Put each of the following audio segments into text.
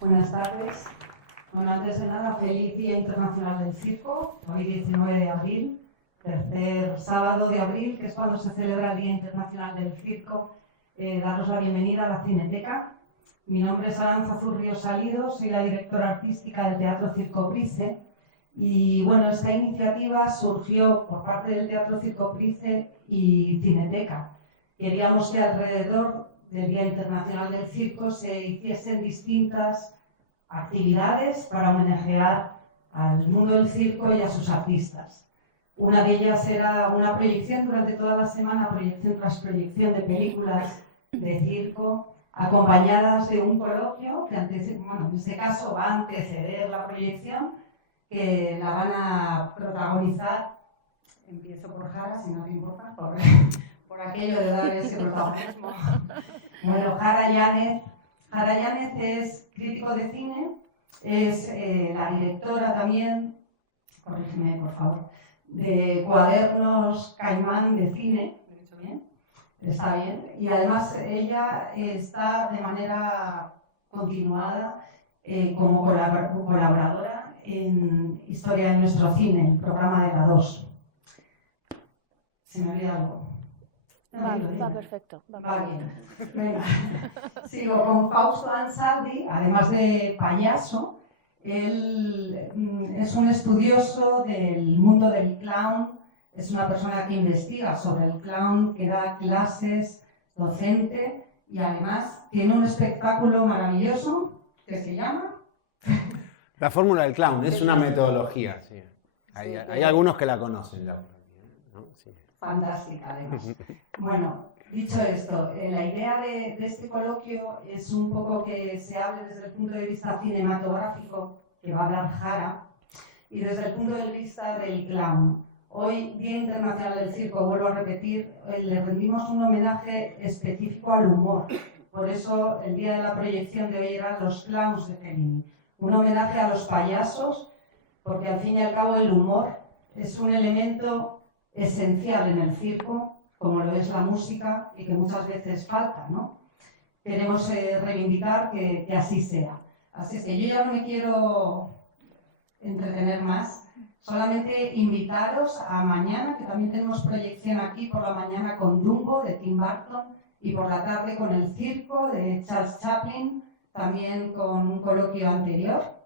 Buenas tardes. Bueno, antes de nada, feliz Día Internacional del Circo, hoy 19 de abril, tercer sábado de abril, que es cuando se celebra el Día Internacional del Circo. Daros la bienvenida a la Cineteca. Mi nombre es Aranza Zurrio Salido, soy la directora artística del Teatro Circo Price. Y bueno, esta iniciativa surgió por parte del Teatro Circo Price y Cineteca. Queríamos que alrededor del Día Internacional del Circo se hiciesen distintas actividades para homenajear al mundo del circo y a sus artistas. Una de ellas era una proyección durante toda la semana, proyección tras proyección de películas de circo, acompañadas de un coloquio que en este caso va a anteceder la proyección, que la van a protagonizar. Empiezo por Jara, si no te importa, por aquello de dar ese protagonismo. Bueno, Jara Yáñez. Jara Yáñez es crítico de cine, es la directora también, corrígeme por favor, de Cuadernos Caimán de Cine. ¿Lo he dicho bien? Está bien. Y además ella está de manera continuada como colaboradora en Historia de nuestro cine, el programa de la 2. ¿Se me olvida algo? Va perfecto. Va bien. Venga. Sigo con Fausto Ansaldi, además de payaso. Él es un estudioso del mundo del clown, es una persona que investiga sobre el clown, que da clases, docente, y además tiene un espectáculo maravilloso que se llama... La fórmula del clown, es una metodología, sí. Hay algunos que la conocen ya, ¿no? Sí. Fantástica, además. Bueno, dicho esto, la idea de este coloquio es un poco que se hable desde el punto de vista cinematográfico, que va a hablar Jara, y desde el punto de vista del clown. Hoy, Día Internacional del Circo, vuelvo a repetir, le rendimos un homenaje específico al humor. Por eso, el día de la proyección de hoy eran los clowns de Fellini. Un homenaje a los payasos, porque al fin y al cabo el humor es un elemento esencial en el circo, como lo es la música y que muchas veces falta, ¿no? Queremos reivindicar que así sea. Así es que yo ya no me quiero entretener más, solamente invitaros a mañana, que también tenemos proyección aquí por la mañana con Dumbo de Tim Burton y por la tarde con El Circo de Charles Chaplin, también con un coloquio anterior.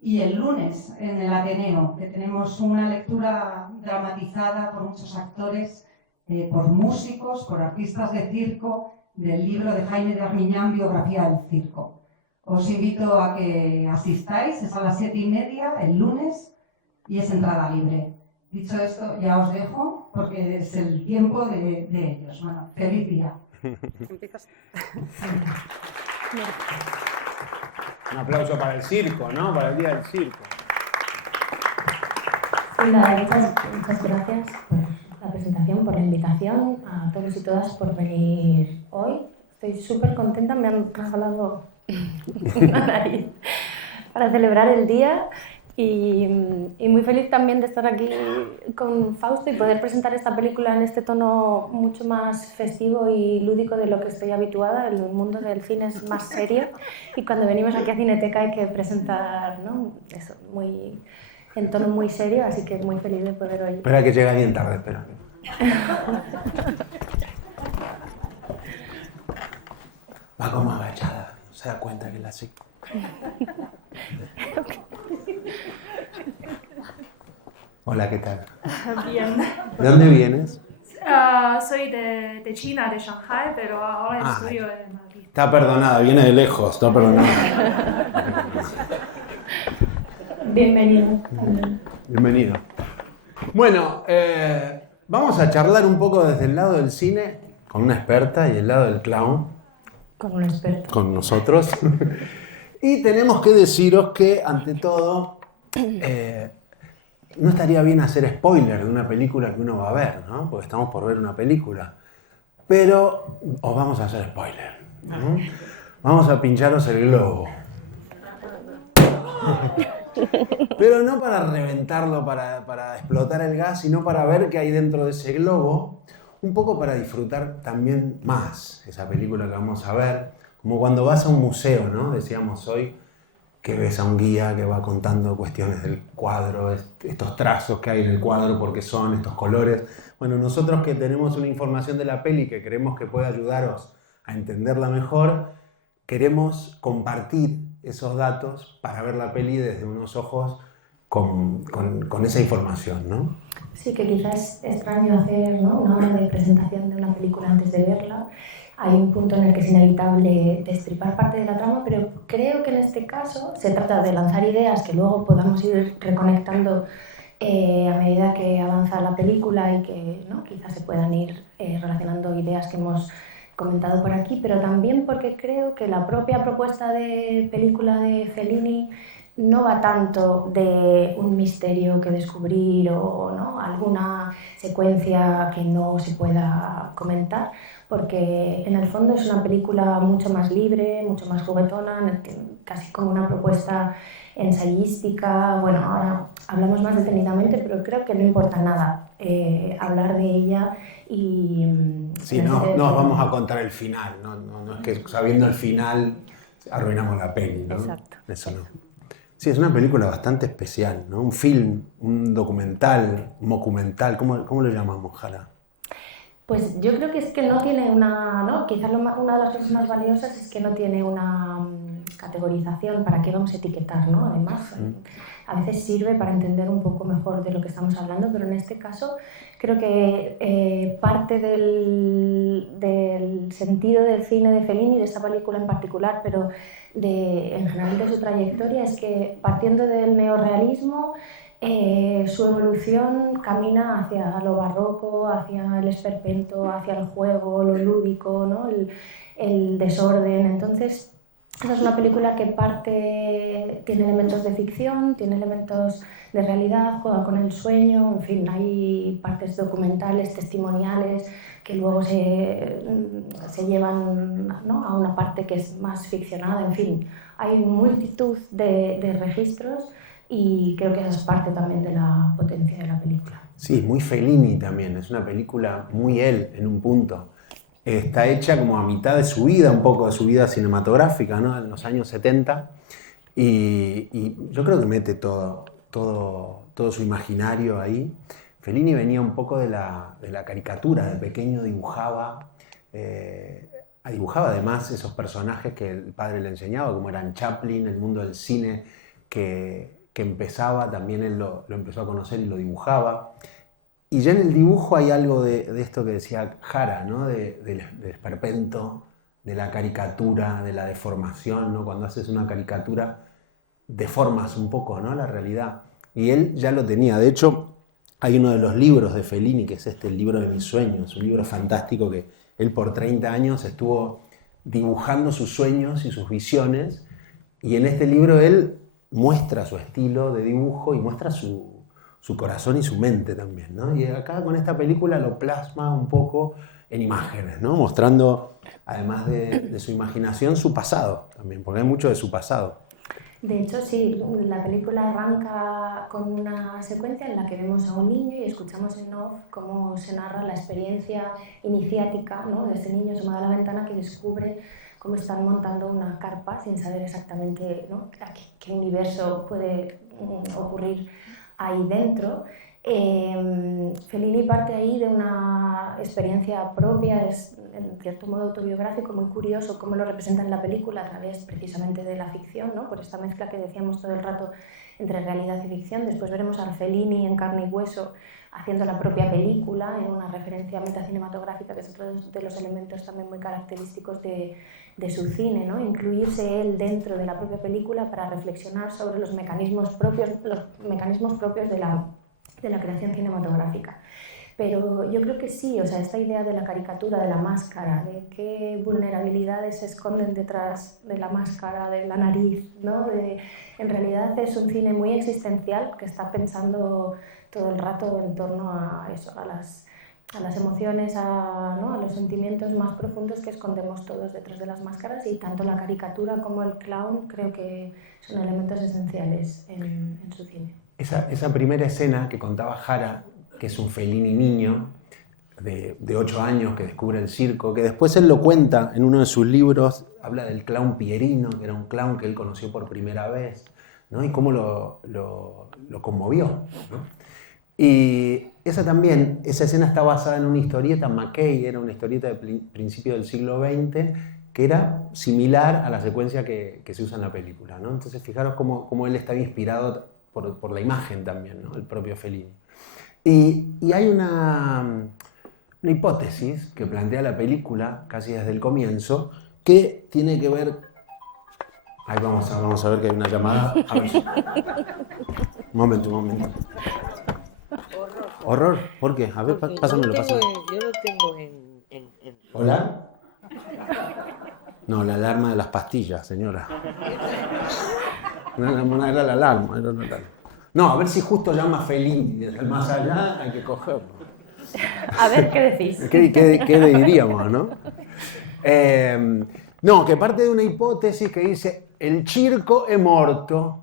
Y el lunes en el Ateneo, que tenemos una lectura dramatizada por muchos actores, por músicos, por artistas de circo, del libro de Jaime de Armiñán, Biografía del Circo. Os invito a que asistáis, es a las 7:30 el lunes y es entrada libre. Dicho esto, ya os dejo porque es el tiempo de ellos. Bueno, feliz día. ¿Empiezas? Un aplauso para el circo, ¿no? Para el Día del Circo. Sí, nada, muchas gracias por la presentación, por la invitación, a todos y todas por venir hoy. Estoy súper contenta, me han regalado una nariz para celebrar el día y muy feliz también de estar aquí con Fausto y poder presentar esta película en este tono mucho más festivo y lúdico de lo que estoy habituada. El mundo del cine es más serio y cuando venimos aquí a Cineteca hay que presentar, ¿no? Eso, en tono muy serio, así que muy feliz de poder hoy. Espera que llega bien tarde, espera. Va como agachada, no se da cuenta que la sé. Hola, ¿qué tal? Bien. ¿De dónde vienes? Soy de China, de Shanghai, pero ahora estudio en Madrid. Está perdonada, viene de lejos, está perdonada. Bienvenido. Bienvenido. Bueno, vamos a charlar un poco desde el lado del cine con una experta y el lado del clown. Con un experto. Con nosotros. Y tenemos que deciros que, ante todo, no estaría bien hacer spoiler de una película que uno va a ver, ¿no? Porque estamos por ver una película. Pero os vamos a hacer spoiler, ¿no? Vamos a pincharos el globo. Pero no para reventarlo, para explotar el gas, sino para ver qué hay dentro de ese globo, un poco para disfrutar también más esa película que vamos a ver, como cuando vas a un museo, ¿no? Decíamos hoy, que ves a un guía que va contando cuestiones del cuadro, estos trazos que hay en el cuadro, por qué son, estos colores. Bueno, nosotros que tenemos una información de la peli que creemos que puede ayudaros a entenderla mejor, queremos compartir esos datos para ver la peli desde unos ojos con esa información, ¿no? Sí, que quizás es extraño hacer, ¿no?, una hora de presentación de una película antes de verla. Hay un punto en el que es inevitable destripar parte de la trama, pero creo que en este caso se trata de lanzar ideas que luego podamos ir reconectando a medida que avanza la película y que, ¿no?, quizás se puedan ir relacionando ideas que hemos comentado por aquí, pero también porque creo que la propia propuesta de película de Fellini no va tanto de un misterio que descubrir o, ¿no?, alguna secuencia que no se pueda comentar, porque en el fondo es una película mucho más libre, mucho más juguetona, casi como una propuesta ensayística. Bueno, ahora hablamos más detenidamente, pero creo que no importa nada hablar de ella y... Sí, no vamos a contar el final, no es que sabiendo el final arruinamos la peli, ¿no? Exacto. Eso no. Sí, es una película bastante especial, ¿no? Un film, un documental, un documental, ¿cómo lo llamamos, Jara? Pues yo creo que es que no tiene una, ¿no? Quizás una de las cosas más valiosas es que no tiene una categorización para qué vamos a etiquetar, ¿no? Además, a veces sirve para entender un poco mejor de lo que estamos hablando, pero en este caso creo que parte del sentido del cine de Fellini, de esta película en particular, pero en general de su trayectoria, es que partiendo del neorrealismo, su evolución camina hacia lo barroco, hacia el esperpento, hacia el juego, lo lúdico, ¿no?, el desorden. Entonces, esa es una película que tiene elementos de ficción, tiene elementos de realidad, juega con el sueño, en fin, hay partes documentales, testimoniales, que luego se llevan, ¿no?, a una parte que es más ficcionada, en fin, hay multitud de registros. Y creo que esa es parte también de la potencia de la película. Sí, muy Fellini también, es una película muy él en un punto. Está hecha como a mitad de su vida, un poco de su vida cinematográfica, ¿no?, en los años 70, y yo creo que mete todo su imaginario ahí. Fellini venía un poco de la caricatura, de pequeño dibujaba además esos personajes que el padre le enseñaba, como eran Chaplin, el mundo del cine, que empezaba, también él lo empezó a conocer y lo dibujaba. Y ya en el dibujo hay algo de esto que decía Jara, ¿no?, del esperpento, de la caricatura, de la deformación, ¿no? Cuando haces una caricatura deformas un poco, ¿no?, la realidad. Y él ya lo tenía. De hecho, hay uno de los libros de Fellini, que es el libro de mis sueños, un libro fantástico que él por 30 años estuvo dibujando sus sueños y sus visiones, y en este libro él muestra su estilo de dibujo y muestra su corazón y su mente también, ¿no? Y acá con esta película lo plasma un poco en imágenes, ¿no?, mostrando, además de su imaginación, su pasado también, porque hay mucho de su pasado. De hecho, sí, la película arranca con una secuencia en la que vemos a un niño y escuchamos en off cómo se narra la experiencia iniciática, ¿no?, de ese niño asomado a la ventana que descubre cómo están montando una carpa sin saber exactamente, ¿no?, qué universo puede ocurrir ahí dentro. Fellini parte ahí de una experiencia propia, es en cierto modo autobiográfico, muy curioso cómo lo representa en la película a través precisamente de la ficción, ¿no?, por esta mezcla que decíamos todo el rato entre realidad y ficción. Después veremos al Fellini en carne y hueso haciendo la propia película, en una referencia metacinematográfica, que es otro de los elementos también muy característicos de su cine, ¿no?, incluirse él dentro de la propia película para reflexionar sobre los mecanismos propios de la creación cinematográfica. Pero yo creo que sí, o sea, esta idea de la caricatura, de la máscara, de qué vulnerabilidades se esconden detrás de la máscara, de la nariz, ¿no?, en realidad es un cine muy existencial que está pensando todo el rato en torno a eso, a las emociones, ¿no?, a los sentimientos más profundos que escondemos todos detrás de las máscaras, y tanto la caricatura como el clown creo que son elementos esenciales en su cine. Esa primera escena que contaba Jara, que es un Fellini niño, de 8 años que descubre el circo, que después él lo cuenta en uno de sus libros, habla del clown Pierino, que era un clown que él conoció por primera vez, ¿no? Y cómo lo conmovió, ¿no? Y esa escena está basada en una historieta, Mackay, era una historieta de principio del siglo XX, que era similar a la secuencia que se usa en la película, ¿no? Entonces fijaros cómo él estaba inspirado por la imagen también, ¿no? El propio Fellini. Y hay una hipótesis que plantea la película, casi desde el comienzo, que tiene que ver... Ahí vamos a ver que hay una llamada. A ver. Un momento. ¿Horror? ¿Por qué? A ver, pásamelo. Yo lo tengo en... ¿Hola? No, la alarma de las pastillas, señora. No era la alarma. No, a ver si justo llama Fellini. Desde el más allá hay que cogerlo. A ver, ¿qué decís? ¿Qué le diríamos, no? No, que parte de una hipótesis que dice el circo è morto,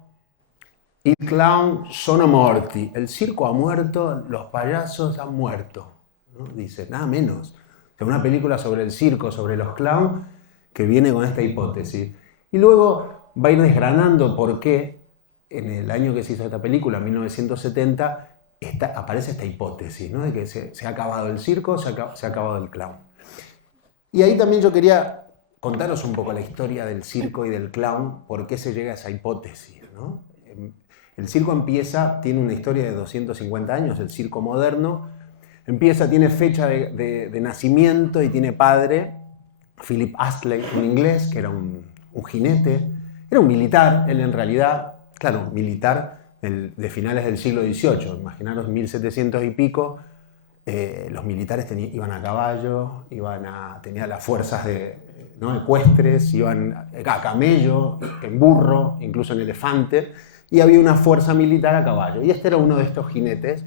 i clown sono morti. El circo ha muerto, los payasos han muerto, ¿no? Dice, nada menos. O sea, una película sobre el circo, sobre los clowns, que viene con esta hipótesis. Y luego va a ir desgranando por qué en el año que se hizo esta película, 1970, aparece esta hipótesis, ¿no? De que se ha acabado el circo, se ha acabado el clown. Y ahí también yo quería contaros un poco la historia del circo y del clown, por qué se llega a esa hipótesis, ¿no? El circo tiene una historia de 250 años, el circo moderno. Tiene fecha de nacimiento y tiene padre, Philip Astley, un inglés, que era un jinete. Era un militar, él en realidad, claro, militar de finales del siglo XVIII. Imaginaros, 1700 y pico, los militares iban a caballo, tenían las fuerzas ¿no? ecuestres, iban a camello, en burro, incluso en elefante, y había una fuerza militar a caballo. Y este era uno de estos jinetes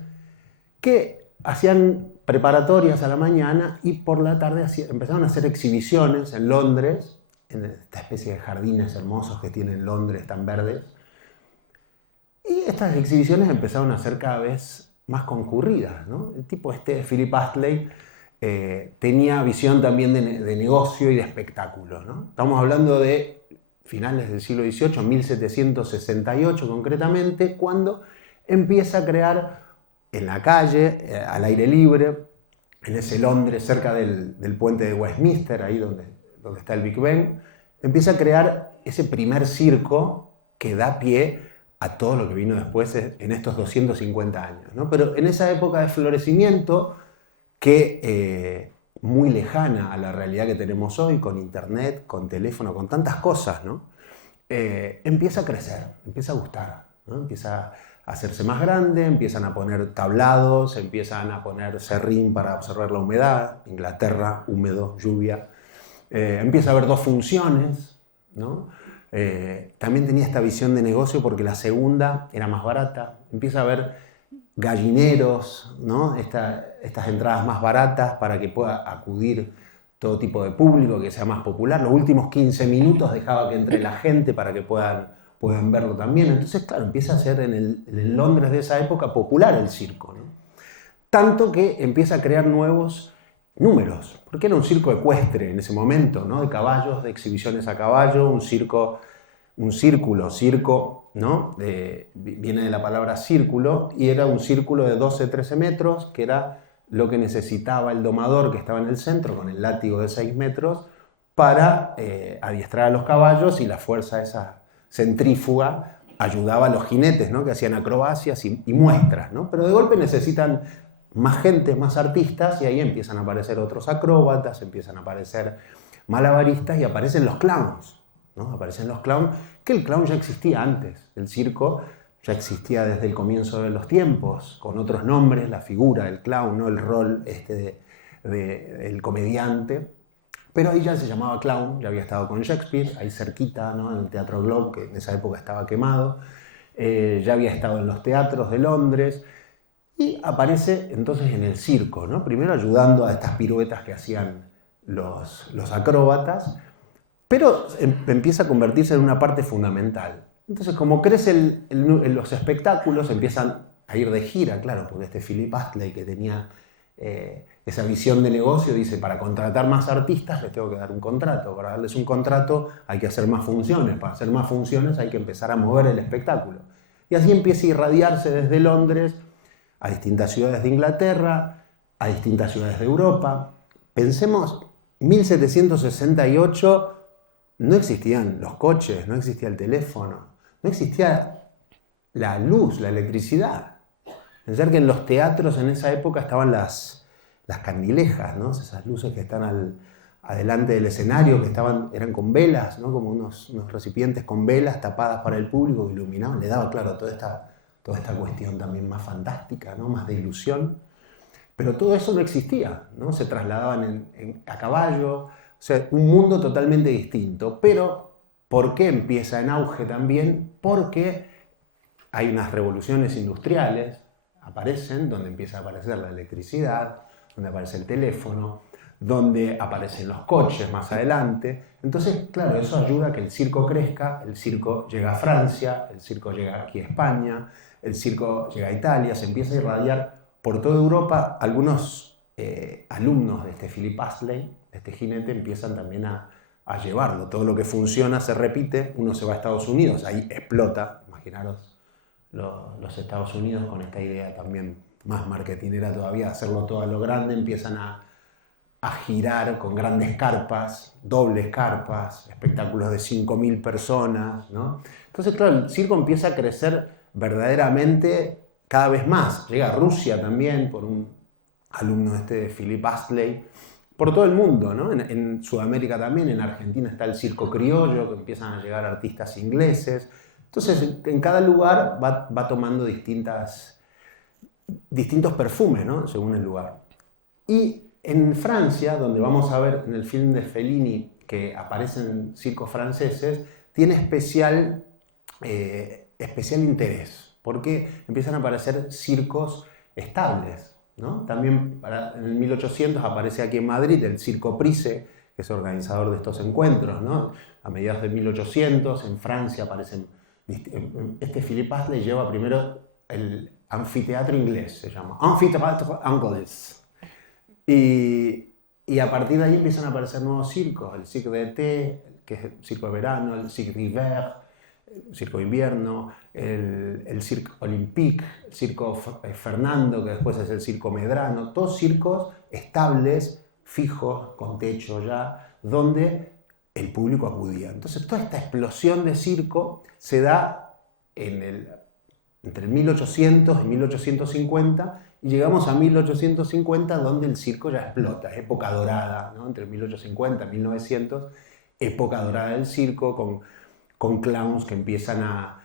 que hacían preparatorias a la mañana y por la tarde empezaron a hacer exhibiciones en Londres, en esta especie de jardines hermosos que tiene Londres tan verdes. Y estas exhibiciones empezaron a ser cada vez más concurridas, ¿no? El tipo Philip Astley, tenía visión también de negocio y de espectáculo, ¿no? Estamos hablando de finales del siglo XVIII, 1768 concretamente, cuando empieza a crear en la calle, al aire libre, en ese Londres cerca del puente de Westminster, ahí donde está el Big Ben, empieza a crear ese primer circo que da pie a todo lo que vino después en estos 250 años, ¿no? Pero en esa época de florecimiento, que muy lejana a la realidad que tenemos hoy, con internet, con teléfono, con tantas cosas, ¿no? Empieza a crecer, empieza a gustar, ¿no? Empieza a hacerse más grande, empiezan a poner tablados, empiezan a poner serrín para observar la humedad, Inglaterra, húmedo, lluvia. Empieza a haber 2 funciones, ¿no? También tenía esta visión de negocio porque la segunda era más barata. Empieza a haber gallineros, ¿no? Estas entradas más baratas para que pueda acudir todo tipo de público, que sea más popular. Los últimos 15 minutos dejaba que entre la gente para que puedan verlo también. Entonces, claro, empieza a ser en el Londres de esa época popular el circo, ¿no? Tanto que empieza a crear nuevos números, porque era un circo ecuestre en ese momento, ¿no? De caballos, de exhibiciones a caballo, un círculo, circo, ¿no? Viene de la palabra círculo, y era un círculo de 12-13 metros, que era lo que necesitaba el domador que estaba en el centro, con el látigo de 6 metros, para adiestrar a los caballos, y la fuerza esa centrífuga ayudaba a los jinetes, ¿no? Que hacían acrobacias y muestras, ¿no? Pero de golpe necesitan más gente, más artistas, y ahí empiezan a aparecer otros acróbatas, empiezan a aparecer malabaristas y aparecen los clowns, ¿no? Aparecen los clowns, que el clown ya existía antes, el circo ya existía desde el comienzo de los tiempos, con otros nombres, la figura del clown, ¿no? El rol del comediante, pero ahí ya se llamaba clown, ya había estado con Shakespeare, ahí cerquita, ¿no? En el Teatro Globe, que en esa época estaba quemado, ya había estado en los teatros de Londres, y aparece entonces en el circo, ¿no? Primero ayudando a estas piruetas que hacían los acróbatas, pero empieza a convertirse en una parte fundamental. Entonces, como crecen los espectáculos, empiezan a ir de gira, claro, porque Philip Astley, que tenía esa visión de negocio dice, para contratar más artistas les tengo que dar un contrato, para darles un contrato hay que hacer más funciones, para hacer más funciones hay que empezar a mover el espectáculo. Y así empieza a irradiarse desde Londres a distintas ciudades de Inglaterra, a distintas ciudades de Europa. Pensemos, 1768 no existían los coches, no existía el teléfono, no existía la luz, la electricidad. Pensar que en los teatros en esa época estaban las candilejas, ¿no? Esas luces que están adelante del escenario, que eran con velas, ¿no? Como unos recipientes con velas tapadas para el público que iluminaban. Le daba, claro, toda esta cuestión también más fantástica, ¿no? Más de ilusión. Pero todo eso no existía, ¿no? Se trasladaban a caballo, o sea, un mundo totalmente distinto. Pero, ¿por qué empieza en auge también? Porque hay unas revoluciones industriales, aparecen, donde empieza a aparecer la electricidad, donde aparece el teléfono, donde aparecen los coches más adelante. Entonces, claro, eso ayuda a que el circo crezca, el circo llega a Francia, el circo llega aquí a España, el circo llega a Italia, se empieza a irradiar por toda Europa. Algunos alumnos de este Philip Astley, de este jinete, empiezan también a llevarlo. Todo lo que funciona se repite, uno se va a Estados Unidos, ahí explota, imaginaros los Estados Unidos con esta idea también más marketinera todavía, hacerlo todo a lo grande, empiezan a girar con grandes carpas, dobles carpas, espectáculos de 5.000 personas, ¿no? Entonces, claro, el circo empieza a crecer verdaderamente cada vez más. Llega a Rusia también, por un alumno de Philip Astley, por todo el mundo, ¿no? En Sudamérica también, en Argentina está el circo criollo, que empiezan a llegar artistas ingleses. Entonces, en cada lugar va tomando distintos perfumes, ¿no? Según el lugar. Y en Francia, donde vamos a ver en el film de Fellini que aparecen circos franceses, tiene especial interés, porque empiezan a aparecer circos estables, ¿no? También en el 1800 aparece aquí en Madrid el Circo Price, que es organizador de estos encuentros, ¿no? A mediados de 1800 en Francia aparecen. Este Philip Astley lleva primero el anfiteatro inglés, se llama Amfiteatro Anglais. Y a partir de ahí empiezan a aparecer nuevos circos, el Cirque d'été, que es el circo de verano, el Cirque d'hiver, el circo de invierno, el Cirque Olympique, el Circo Fernando, que después es el Circo Medrano, todos circos estables, fijos, con techo ya, donde el público acudía. Entonces toda esta explosión de circo se da entre 1800 y 1850, y llegamos a 1850, donde el circo ya explota, es época dorada, ¿no? Entre 1850 y 1900, época dorada del circo, con clowns que empiezan a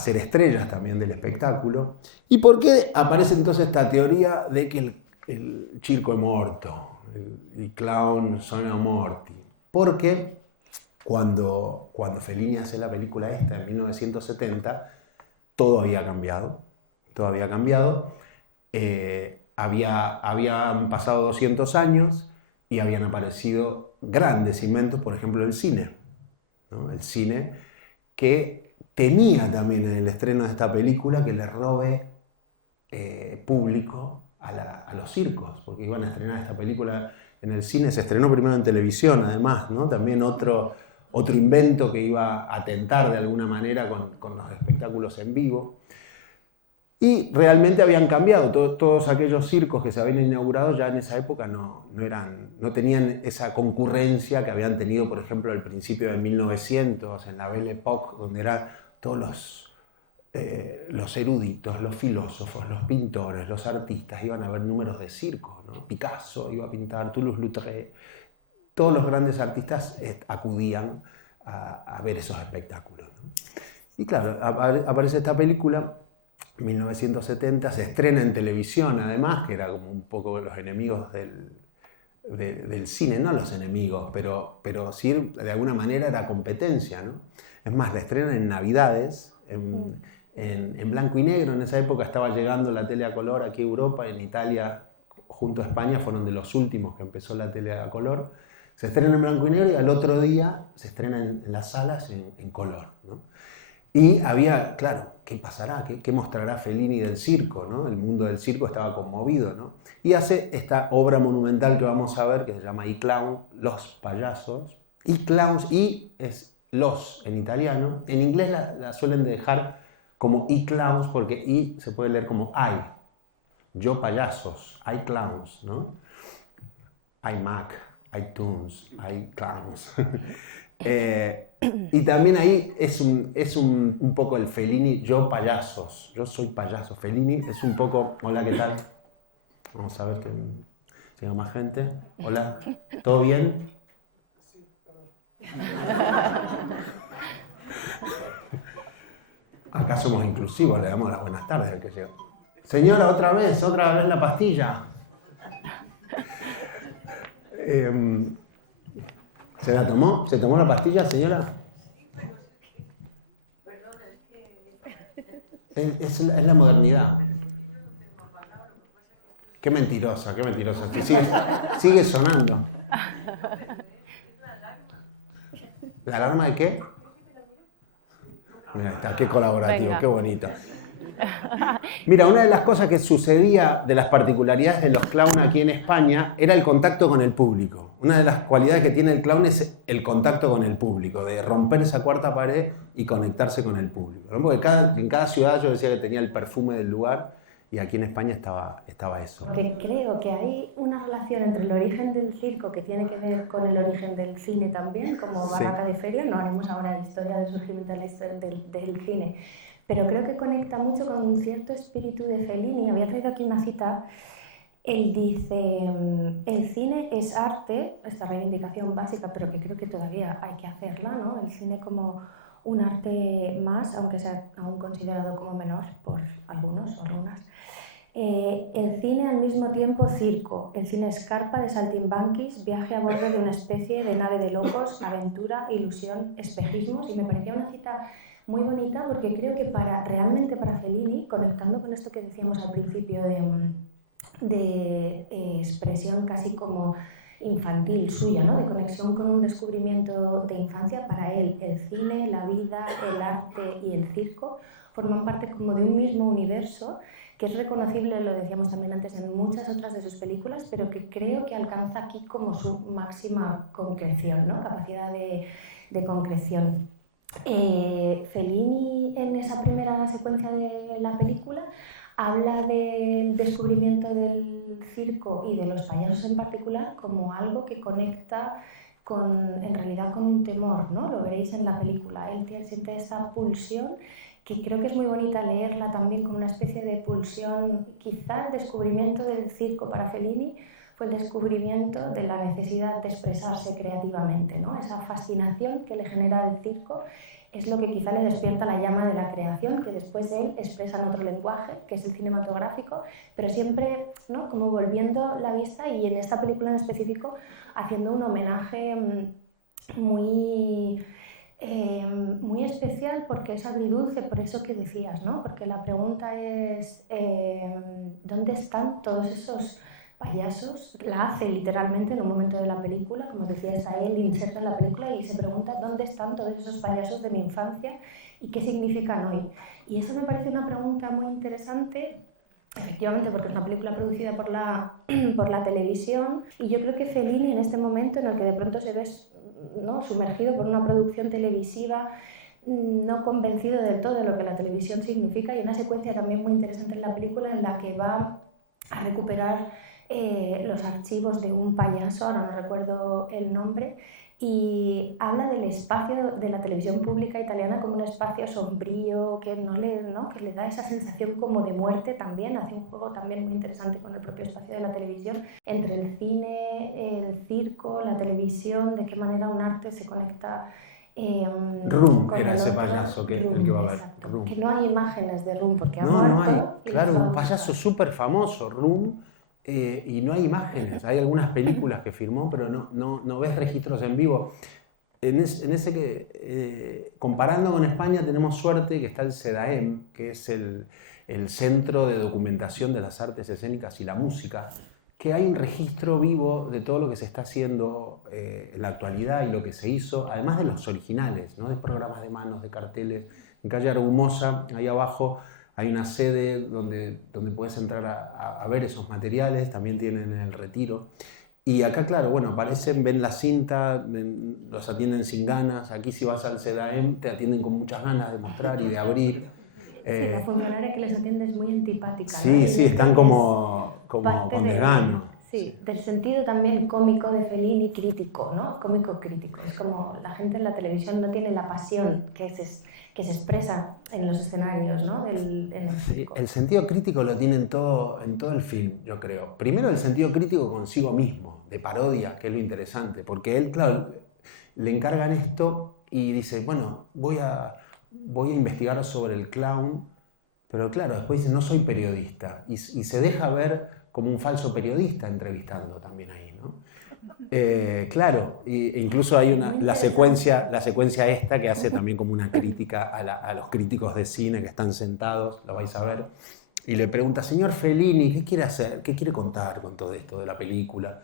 ser estrellas también del espectáculo. ¿Y por qué aparece entonces esta teoría de que el circo è morto, el clown sono morti? Porque cuando Fellini hace la película esta en 1970, todo había cambiado. Habían pasado 200 años y habían aparecido grandes inventos, por ejemplo el cine, ¿no? El cine que tenía también en el estreno de esta película que le robe público a los circos, porque iban a estrenar esta película en el cine, se estrenó primero en televisión además, ¿no? También otro invento que iba a atentar de alguna manera con los espectáculos en vivo. Y realmente habían cambiado, todos aquellos circos que se habían inaugurado ya en esa época no tenían esa concurrencia que habían tenido, por ejemplo, al principio de 1900, en la Belle Époque, donde eran todos los eruditos, los filósofos, los pintores, los artistas, iban a ver números de circo, ¿no? Picasso iba a pintar, Toulouse-Lautrec, todos los grandes artistas acudían a ver esos espectáculos, ¿no? Y claro, aparece esta película, 1970, se estrena en televisión además, que era como un poco los enemigos del cine, no los enemigos, pero sí de alguna manera era competencia, ¿no? Es más, la estrenan en Navidades, en blanco y negro. En esa época estaba llegando la tele a color aquí a Europa, en Italia junto a España fueron de los últimos que empezó la tele a color. Se estrena en blanco y negro y al otro día se estrena en las salas en color, ¿no? Y había, claro, ¿qué pasará? ¿Qué mostrará Fellini del circo, ¿no? El mundo del circo estaba conmovido, ¿no? Y hace esta obra monumental que vamos a ver, que se llama I Clown, Los payasos. Y clowns, y es los en italiano. En inglés la suelen dejar como I Clowns, porque I se puede leer como I. Yo payasos, I Clowns, ¿no? I Mac, iTunes, I Clowns. Y también ahí es un poco el Fellini, yo payasos, yo soy payaso. Fellini es un poco, hola, ¿qué tal? Vamos a ver que llega más gente. Hola, ¿todo bien? Acá somos inclusivos, le damos las buenas tardes al que llega. Señora, otra vez la pastilla. ¿Se la tomó? ¿Se tomó la pastilla, señora? Es la modernidad. Qué mentirosa. Sigue sonando. ¿La alarma de qué? Mira, está, qué colaborativo, venga. Qué bonito. Mira, una de las cosas que sucedía, de las particularidades de los clowns aquí en España, era el contacto con el público. Una de las cualidades que tiene el clown es el contacto con el público, de romper esa cuarta pared y conectarse con el público, ¿no? Porque en cada ciudad yo decía que tenía el perfume del lugar, y aquí en España estaba eso. Porque creo que hay una relación entre el origen del circo que tiene que ver con el origen del cine también, como barraca de feria. No haremos ahora la historia del surgimiento de la historia del cine, pero creo que conecta mucho con un cierto espíritu de Fellini. Había traído aquí una cita. Él dice, el cine es arte, esta reivindicación básica, pero que creo que todavía hay que hacerla, ¿no? El cine como un arte más, aunque sea aún considerado como menor por algunos o algunas. El cine al mismo tiempo circo, el cine escarpa de saltimbanquis, viaje a bordo de una especie de nave de locos, aventura, ilusión, espejismos. Y me parecía una cita muy bonita porque creo que realmente para Fellini, conectando con esto que decíamos al principio de expresión casi como infantil suya, ¿no? De conexión con un descubrimiento de infancia, para él el cine, la vida, el arte y el circo forman parte como de un mismo universo que es reconocible, lo decíamos también antes, en muchas otras de sus películas, pero que creo que alcanza aquí como su máxima concreción, ¿no? Capacidad de concreción. Fellini, en esa primera secuencia de la película, habla del descubrimiento del circo y de los payasos en particular como algo que conecta en realidad con un temor, ¿no? Lo veréis en la película. Él siente esa pulsión que creo que es muy bonita leerla también como una especie de pulsión. Quizá el descubrimiento del circo para Fellini fue el descubrimiento de la necesidad de expresarse creativamente, ¿no? Esa fascinación que le genera el circo es lo que quizá le despierta la llama de la creación, que después él expresa en otro lenguaje, que es el cinematográfico, pero siempre, ¿no? Como volviendo la vista, y en esta película en específico haciendo un homenaje muy especial, porque es agridulce, por eso que decías, ¿no? Porque la pregunta es ¿dónde están todos esos payasos? La hace literalmente en un momento de la película, como decías, a él inserta en la película y se pregunta ¿dónde están todos esos payasos de mi infancia y qué significan hoy? Y eso me parece una pregunta muy interesante, efectivamente, porque es una película producida por la televisión, y yo creo que Fellini, en este momento en el que de pronto se ve, ¿no?, sumergido por una producción televisiva, no convencido del todo de lo que la televisión significa, y una secuencia también muy interesante en la película en la que va a recuperar los archivos de un payaso, ahora no recuerdo el nombre, y habla del espacio de la televisión pública italiana como un espacio sombrío que le da esa sensación como de muerte también. Hace un juego también muy interesante con el propio espacio de la televisión, entre el cine, el circo, la televisión, de qué manera un arte se conecta. Room era ese payaso el que va a ver. Room. Que no hay imágenes de Room porque ha muerto. No hay, claro, un payaso súper famoso, Room. Y no hay imágenes, hay algunas películas que filmó, pero no ves registros en vivo. Comparando con España, tenemos suerte que está el CEDAEM, que es el Centro de Documentación de las Artes Escénicas y la Música, que hay un registro vivo de todo lo que se está haciendo en la actualidad y lo que se hizo, además de los originales, ¿no? De programas de manos, de carteles. En Calle Argumosa, ahí abajo, hay una sede donde puedes entrar a ver esos materiales, también tienen el Retiro. Y acá, claro, bueno, aparecen, ven la cinta, los atienden sin ganas. Aquí si vas al CEDAEM te atienden con muchas ganas de mostrar y de abrir. Sí, la funcionaria que les atiende es muy antipática. Sí, ¿no? sí, están como con desgano. Sí, del sentido también cómico de Fellini crítico, ¿no? Cómico crítico. Es como la gente en la televisión no tiene la pasión que se expresa en los escenarios, ¿no? En el circo. El sentido crítico lo tiene en todo el film, yo creo. Primero el sentido crítico consigo mismo, de parodia, que es lo interesante, porque él, claro, le encargan esto y dice, bueno, voy a investigar sobre el clown, pero claro, después dice, no soy periodista, y se deja ver como un falso periodista entrevistando también ahí, ¿no? Claro, e incluso hay la secuencia esta que hace también como una crítica a los críticos de cine que están sentados, lo vais a ver, y le pregunta, señor Fellini, ¿qué quiere hacer? ¿Qué quiere contar con todo esto de la película?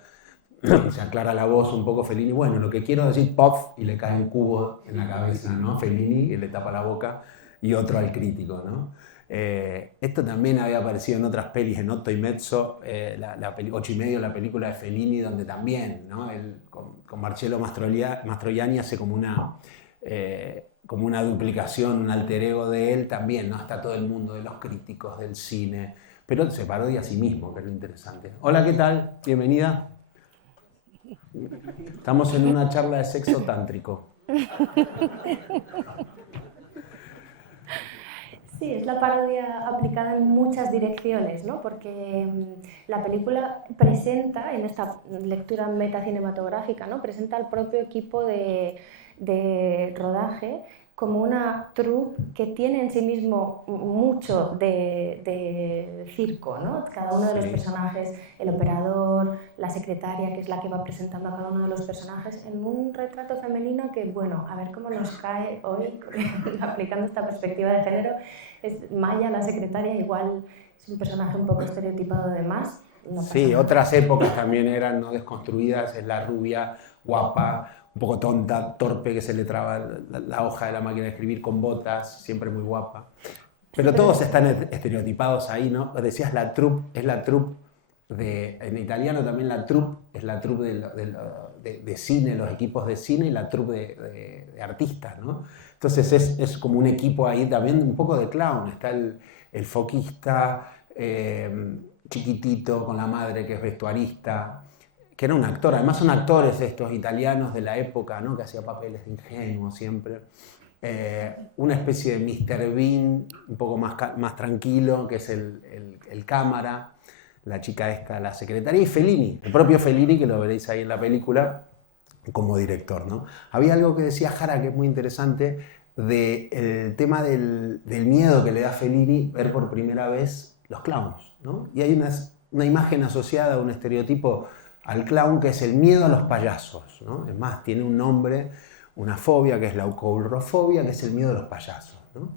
Se aclara la voz un poco Fellini, bueno, lo que quiero decir, pop, y le cae un cubo en la cabeza, ¿no? Fellini, y le tapa la boca, y otro al crítico, ¿no? Esto también había aparecido en otras pelis, en Otto y Mezzo, 8:30, la película de Fellini, donde también, ¿no? Él, con Marcello Mastroianni hace como una duplicación, un alter ego de él también, ¿no? Está todo el mundo de los críticos, del cine, pero se parodia a sí mismo, que es lo interesante. Hola, ¿qué tal? Bienvenida. Estamos en una charla de sexo tántrico. Sí, es la parodia aplicada en muchas direcciones, ¿no? Porque la película presenta, en esta lectura metacinematográfica, ¿no? Presenta al propio equipo de rodaje como una troupe que tiene en sí mismo mucho de circo, ¿no? Cada uno de los personajes, el operador, la secretaria, que es la que va presentando a cada uno de los personajes, en un retrato femenino que, bueno, a ver cómo nos cae hoy, aplicando esta perspectiva de género. Es Maya, la secretaria, igual es un personaje un poco estereotipado de más. No sí, otras épocas también eran, ¿no? Desconstruidas, es la rubia, guapa, un poco tonta, torpe, que se le traba la hoja de la máquina de escribir, con botas, siempre muy guapa. Pero todos están estereotipados ahí, ¿no? Decías la troupe, es la troupe en italiano también la troupe, es la troupe de cine, los equipos de cine, y la troupe de artistas, ¿no? Entonces es como un equipo ahí también un poco de clown. Está el foquista, chiquitito, con la madre que es vestuarista, que era un actor. Además son actores estos italianos de la época, ¿no? Que hacía papeles de ingenuo siempre. Una especie de Mr. Bean, un poco más tranquilo, que es el cámara, la chica esta, la secretaria, y Fellini, el propio Fellini, que lo veréis ahí en la película, como director, ¿no? Había algo que decía Jara que es muy interesante, del tema del miedo que le da a Fellini ver por primera vez los clowns, ¿no? Y hay una imagen asociada a un estereotipo al clown que es el miedo a los payasos, ¿no? Es más, tiene un nombre, una fobia, que es la coulrofobia, que es el miedo a los payasos, ¿no?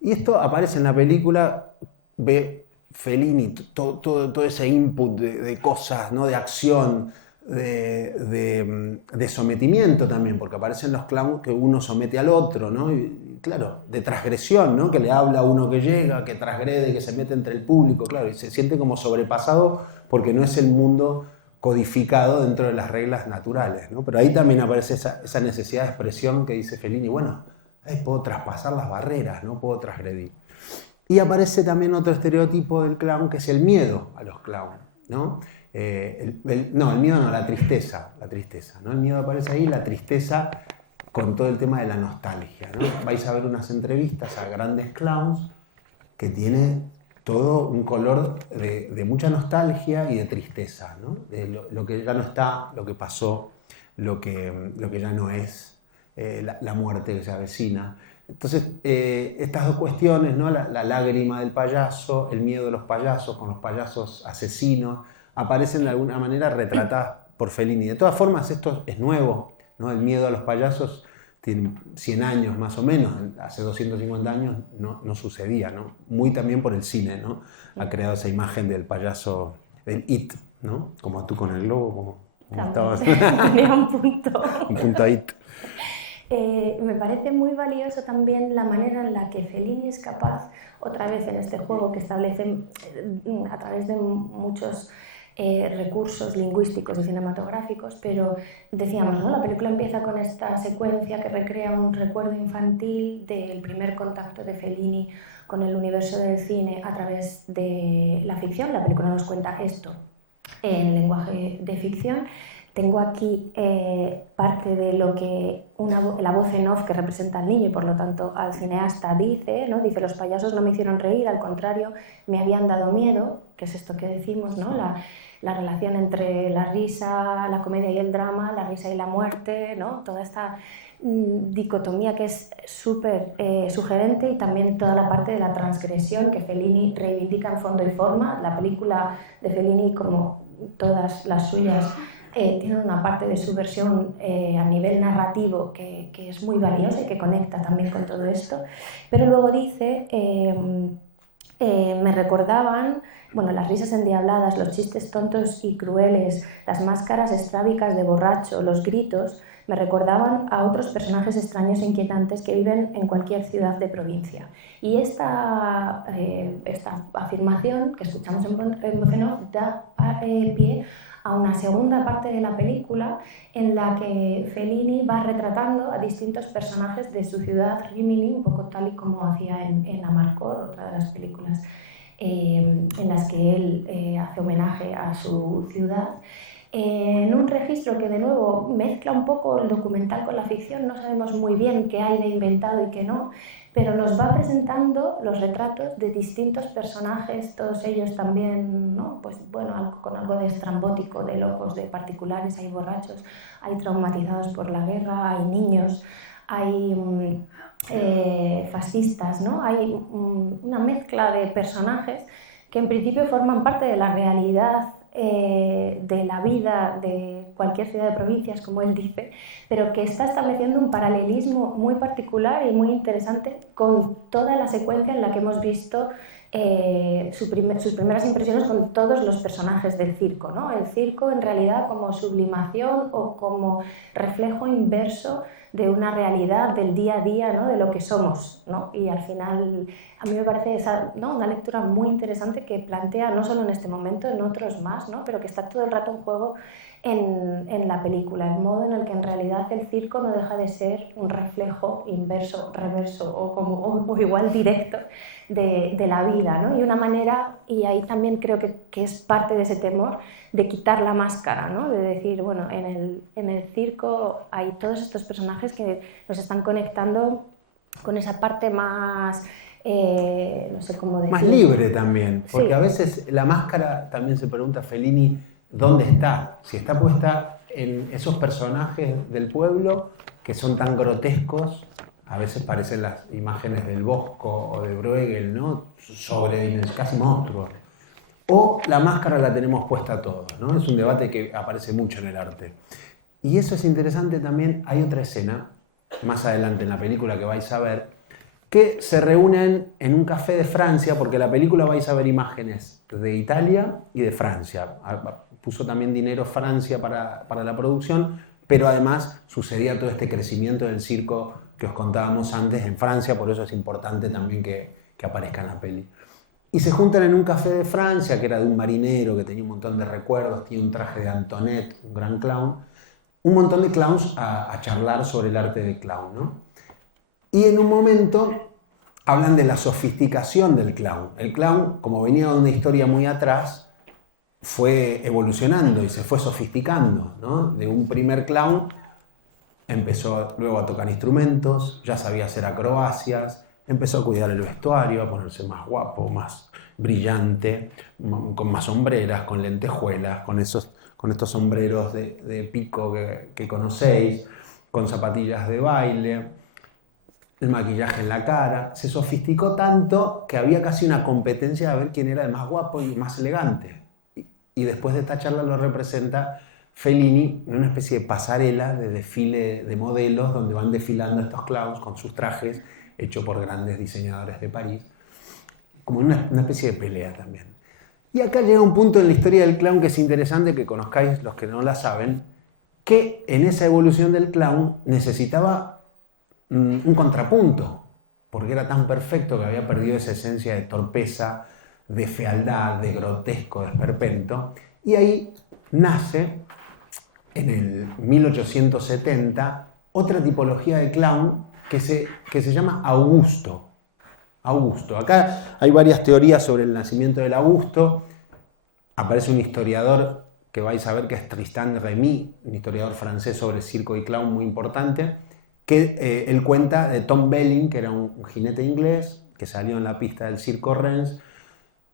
Y esto aparece en la película, ve Fellini, todo ese input de cosas, ¿no? De acción, de sometimiento también, porque aparecen los clowns que uno somete al otro, ¿no? Y claro, de transgresión, ¿no? Que le habla a uno que llega, que transgrede, que se mete entre el público, claro, y se siente como sobrepasado porque no es el mundo codificado dentro de las reglas naturales, ¿no? Pero ahí también aparece esa necesidad de expresión que dice Fellini, bueno, puedo traspasar las barreras, ¿no? Puedo transgredir. Y aparece también otro estereotipo del clown, que es el miedo a los clowns, ¿no? El miedo no, la tristeza, ¿no? El miedo aparece ahí, la tristeza con todo el tema de la nostalgia, ¿no? Vais a ver unas entrevistas a grandes clowns que tiene todo un color de mucha nostalgia y de tristeza, ¿no? De lo que ya no está, lo que pasó, lo que ya no es, la muerte que se avecina. Entonces, estas dos cuestiones, ¿no? La lágrima del payaso, el miedo de los payasos con los payasos asesinos, aparecen de alguna manera retratadas por Fellini. De todas formas, esto es nuevo, ¿no? El miedo a los payasos tiene 100 años más o menos, hace 250 años no sucedía, ¿no? Muy también por el cine, ¿no? Ha creado esa imagen del payaso, del It, ¿no? Como tú con el globo, como estabas. Tenía un punto. Un punto ahí. Me parece muy valioso también la manera en la que Fellini es capaz, otra vez en este juego que establece a través de muchos recursos lingüísticos y cinematográficos, pero decíamos, ¿no? La película empieza con esta secuencia que recrea un recuerdo infantil del primer contacto de Fellini con el universo del cine a través de la ficción. La película nos cuenta esto en lenguaje de ficción. Tengo aquí parte de lo que la voz en off que representa al niño y por lo tanto al cineasta dice, ¿no? Dice, los payasos no me hicieron reír, al contrario, me habían dado miedo, que es esto que decimos, ¿no? La relación entre la risa, la comedia y el drama, la risa y la muerte, ¿no? Toda esta dicotomía que es súper sugerente, y también toda la parte de la transgresión que Fellini reivindica en fondo y forma. La película de Fellini, como todas las suyas, tienen una parte de subversión a nivel narrativo que es muy valiosa y que conecta también con todo esto. Pero luego dice, me recordaban, bueno, las risas endiabladas, los chistes tontos y crueles, las máscaras estrábicas de borracho, los gritos, me recordaban a otros personajes extraños e inquietantes que viven en cualquier ciudad de provincia. Y esta afirmación que escuchamos en voz en off da pie a una segunda parte de la película en la que Fellini va retratando a distintos personajes de su ciudad, Rimini, un poco tal y como hacía en Amarcord, otra de las películas en las que él hace homenaje a su ciudad. En un registro que de nuevo mezcla un poco el documental con la ficción, no sabemos muy bien qué hay de inventado y qué no, pero nos va presentando los retratos de distintos personajes, todos ellos también, ¿no? Pues bueno, con algo de estrambótico, de locos, de particulares, hay borrachos, hay traumatizados por la guerra, hay niños, hay fascistas, ¿no? Hay una mezcla de personajes que en principio forman parte de la realidad de la vida de cualquier ciudad de provincias, como él dice, pero que está estableciendo un paralelismo muy particular y muy interesante con toda la secuencia en la que hemos visto sus primeras impresiones con todos los personajes del circo, ¿no? El circo en realidad como sublimación o como reflejo inverso de una realidad del día a día, ¿no? De lo que somos, ¿no? Y al final a mí me parece esa, ¿no? Una lectura muy interesante que plantea, no solo en este momento, en otros más, ¿no? Pero que está todo el rato en juego en la película, el modo en el que en realidad el circo no deja de ser un reflejo inverso, reverso o igual directo de la vida, ¿no? Y una manera, y ahí también creo que es parte de ese temor, de quitar la máscara, ¿no? De decir, bueno, en el circo hay todos estos personajes que nos están conectando con esa parte más, no sé cómo decirlo. Más libre también, porque sí. A veces la máscara, también se pregunta Fellini, ¿dónde está? Si está puesta en esos personajes del pueblo que son tan grotescos, a veces parecen las imágenes del Bosco o de Bruegel, ¿no? Casi monstruos. O la máscara la tenemos puesta todos, ¿no? Es un debate que aparece mucho en el arte. Y eso es interesante también. Hay otra escena, más adelante en la película que vais a ver, que se reúnen en un café de Francia, porque en la película vais a ver imágenes de Italia y de Francia. Puso también dinero Francia para la producción, pero además sucedía todo este crecimiento del circo que os contábamos antes en Francia, por eso es importante también que aparezca en la peli. Y se juntan en un café de Francia, que era de un marinero que tenía un montón de recuerdos, tiene un traje de Antoinette, un gran clown, un montón de clowns a charlar sobre el arte de clown, ¿no? Y en un momento hablan de la sofisticación del clown. El clown, como venía de una historia muy atrás, fue evolucionando y se fue sofisticando, ¿no? De un primer clown empezó luego a tocar instrumentos, ya sabía hacer acrobacias, empezó a cuidar el vestuario, a ponerse más guapo, más brillante, con más sombreras, con lentejuelas, con estos sombreros de pico que conocéis, con zapatillas de baile, el maquillaje en la cara. Se sofisticó tanto que había casi una competencia de ver quién era el más guapo y más elegante. Y después de esta charla lo representa Fellini en una especie de pasarela de desfile de modelos donde van desfilando estos clowns con sus trajes hecho por grandes diseñadores de París, como una especie de pelea también. Y acá llega un punto en la historia del clown que es interesante que conozcáis los que no la saben, que en esa evolución del clown necesitaba un contrapunto, porque era tan perfecto que había perdido esa esencia de torpeza, de fealdad, de grotesco, de esperpento. Y ahí nace, en el 1870, otra tipología de clown que se llama Augusto. Augusto. Acá hay varias teorías sobre el nacimiento del Augusto. Aparece un historiador que vais a ver que es Tristan Remy, un historiador francés sobre circo y clown muy importante, que él cuenta de Tom Belling, que era un jinete inglés que salió en la pista del Circo Rennes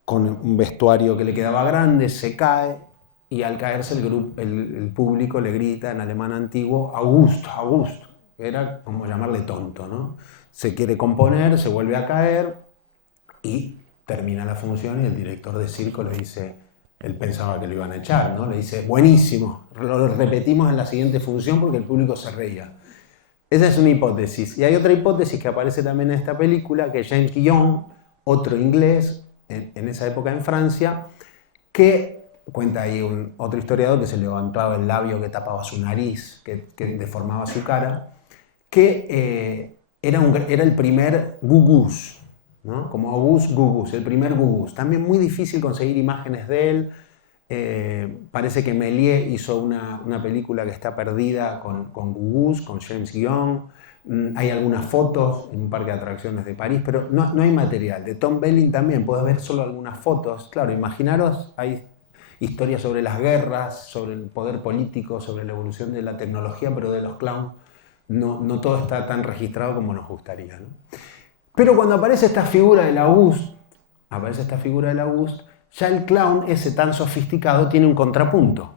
con un vestuario que le quedaba grande, se cae y al caerse el público le grita en alemán antiguo Augusto, Augusto. Era como llamarle tonto, ¿no? Se quiere componer, se vuelve a caer y termina la función y el director de circo le dice, él pensaba que lo iban a echar, ¿no? Le dice, buenísimo, lo repetimos en la siguiente función porque el público se reía. Esa es una hipótesis. Y hay otra hipótesis que aparece también en esta película, que es James Guillaume, otro inglés, en esa época en Francia, que cuenta ahí otro historiador que se levantaba el labio que tapaba su nariz, que deformaba su cara, que era el primer Gugus, ¿no? Como Auguste Gugus, el primer Gugus. También muy difícil conseguir imágenes de él. Parece que Méliès hizo una película que está perdida con Gugus, con James Guillaume. Hay algunas fotos en un parque de atracciones de París, pero no hay material. De Tom Belling también puedes ver solo algunas fotos. Claro, imaginaros, hay historias sobre las guerras, sobre el poder político, sobre la evolución de la tecnología, pero de los clowns no todo está tan registrado como nos gustaría, ¿no? Pero cuando aparece esta figura del Auguste, ya el clown ese tan sofisticado tiene un contrapunto,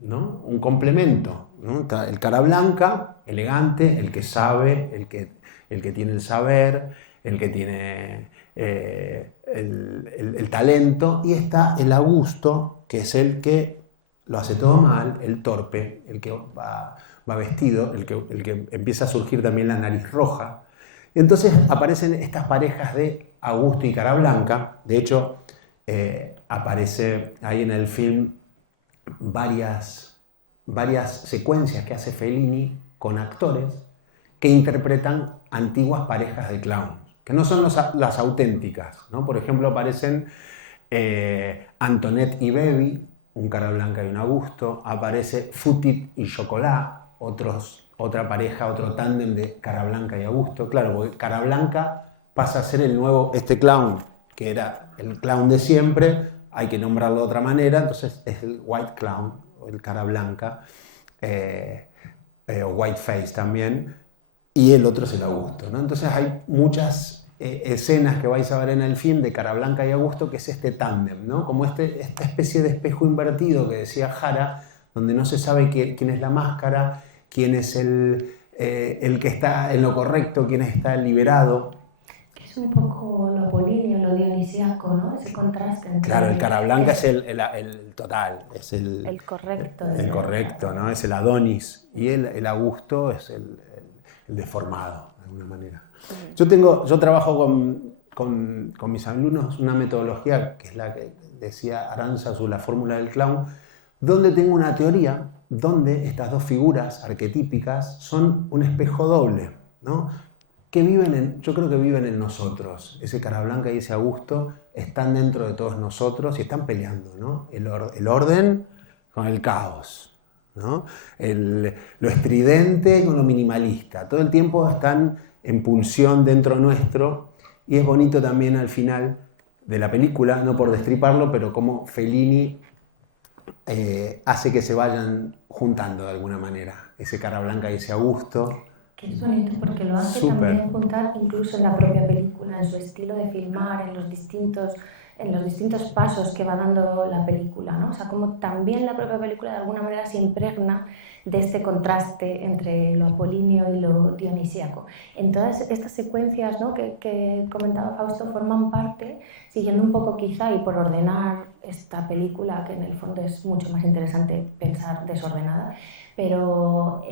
¿no? Un complemento, ¿no? Está el cara blanca, elegante, el que sabe, el que tiene el saber, el que tiene el talento, y está el Augusto, que es el que lo hace todo mal, el torpe, el que va vestido, el que empieza a surgir también la nariz roja. Y entonces aparecen estas parejas de Augusto y cara blanca. De hecho, aparece ahí en el film varias secuencias que hace Fellini con actores que interpretan antiguas parejas de clowns, que no son las auténticas, ¿no? Por ejemplo, aparecen Antoinette y Baby, un cara blanca y un Augusto. Aparece Futit y Chocolat, otra pareja, otro tándem de cara blanca y Augusto. Claro, porque cara blanca pasa a ser el nuevo, este clown, que era el clown de siempre, hay que nombrarlo de otra manera, entonces es el white clown, o el cara blanca, o white face también, y el otro es el Augusto, ¿no? Entonces hay muchas escenas que vais a ver en el film de cara blanca y Augusto, que es este tándem, ¿no? Como esta especie de espejo invertido que decía Jara, donde no se sabe quién es la máscara, quién es el que está en lo correcto, quién está liberado. Que es un poco lo apolíneo, lo dionisíaco, ¿no? Ese contraste entre... Claro, el cara blanca es el total, es el correcto. El correcto, ¿no? Es el Adonis. Y el Augusto es el deformado, de alguna manera. Yo trabajo con mis alumnos una metodología que es la que decía Aránzazu, la fórmula del clown, donde tengo una teoría donde estas dos figuras arquetípicas son un espejo doble, ¿no? Yo creo que viven en nosotros. Ese cara blanca y ese Augusto están dentro de todos nosotros y están peleando, ¿no? El orden con el caos, ¿no? Lo estridente con lo minimalista. Todo el tiempo están en pulsión dentro nuestro, y es bonito también al final de la película, no por destriparlo, pero como Fellini hace que se vayan juntando de alguna manera, ese cara blanca y ese Augusto. Que es bonito porque lo hace también juntar incluso en la propia película, en su estilo de filmar, en los distintos pasos que va dando la película, ¿no? O sea, como también la propia película de alguna manera se impregna de este contraste entre lo apolíneo y lo dionisíaco. En todas estas secuencias, ¿no?, que comentaba Fausto, forman parte, siguiendo un poco quizá y por ordenar esta película, que en el fondo es mucho más interesante pensar desordenada, pero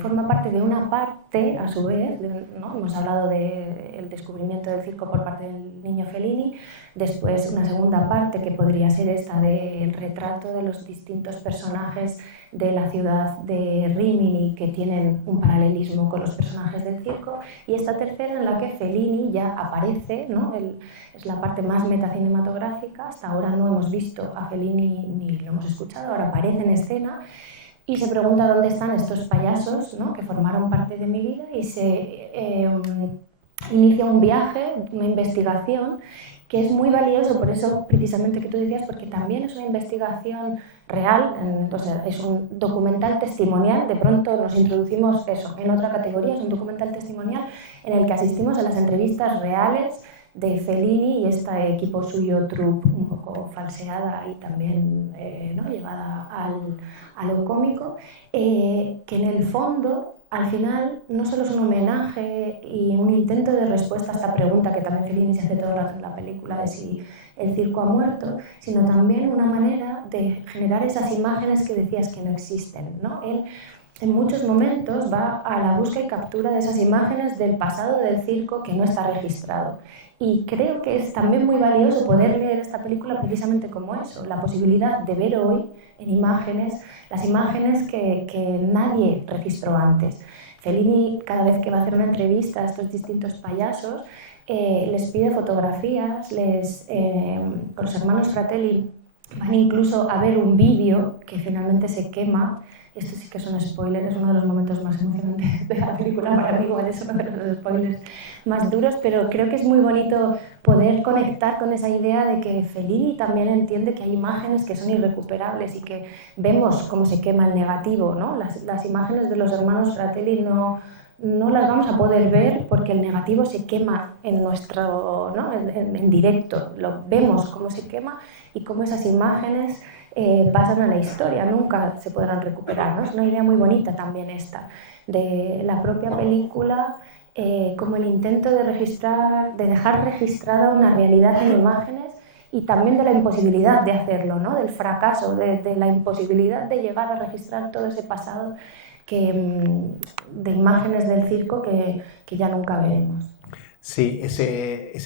forma parte de una parte, a su vez, ¿no? Hemos hablado del descubrimiento del circo por parte del niño Fellini, después una segunda parte que podría ser esta del retrato de los distintos personajes de la ciudad de Rímini que tienen un paralelismo con los personajes del circo, y esta tercera en la que Fellini ya aparece, ¿no? Es la parte más metacinematográfica. Hasta ahora no hemos visto a Fellini ni lo hemos escuchado, ahora aparece en escena y se pregunta dónde están estos payasos, ¿no? Que formaron parte de mi vida, y se inicia un viaje, una investigación que es muy valioso, por eso precisamente que tú decías, porque también es una investigación real, entonces es un documental testimonial. De pronto nos introducimos eso en otra categoría, es un documental testimonial en el que asistimos a las entrevistas reales de Fellini y este equipo suyo, troupe, un poco falseada y también ¿no? llevada a lo cómico, que en el fondo al final no solo es un homenaje y un intento de respuesta a esta pregunta que también Fellini se hace toda la película de si el circo ha muerto, sino también una manera de generar esas imágenes que decías que no existen, ¿no? Él en muchos momentos va a la búsqueda y captura de esas imágenes del pasado del circo que no está registrado. Y creo que es también muy valioso poder leer esta película precisamente como eso, la posibilidad de ver hoy en imágenes, las imágenes que nadie registró antes. Fellini, cada vez que va a hacer una entrevista a estos distintos payasos, les pide fotografías, con los hermanos Fratelli van incluso a ver un vídeo que finalmente se quema. Esto sí que es un spoiler, es uno de los momentos más emocionantes de la película para mí, es uno de los spoilers más duros, pero creo que es muy bonito poder conectar con esa idea de que Fellini también entiende que hay imágenes que son irrecuperables y que vemos cómo se quema el negativo, ¿no? Las imágenes de los hermanos Fratelli no las vamos a poder ver porque el negativo se quema en nuestro, ¿no? en directo, lo vemos cómo se quema y cómo esas imágenes pasan a la historia, nunca se podrán recuperar, ¿no? Es una idea muy bonita también esta, de la propia película, como el intento de dejar registrada una realidad en imágenes y también de la imposibilidad de hacerlo, ¿no? Del fracaso, de la imposibilidad de llegar a registrar todo ese pasado de imágenes del circo que ya nunca veremos. Sí, esa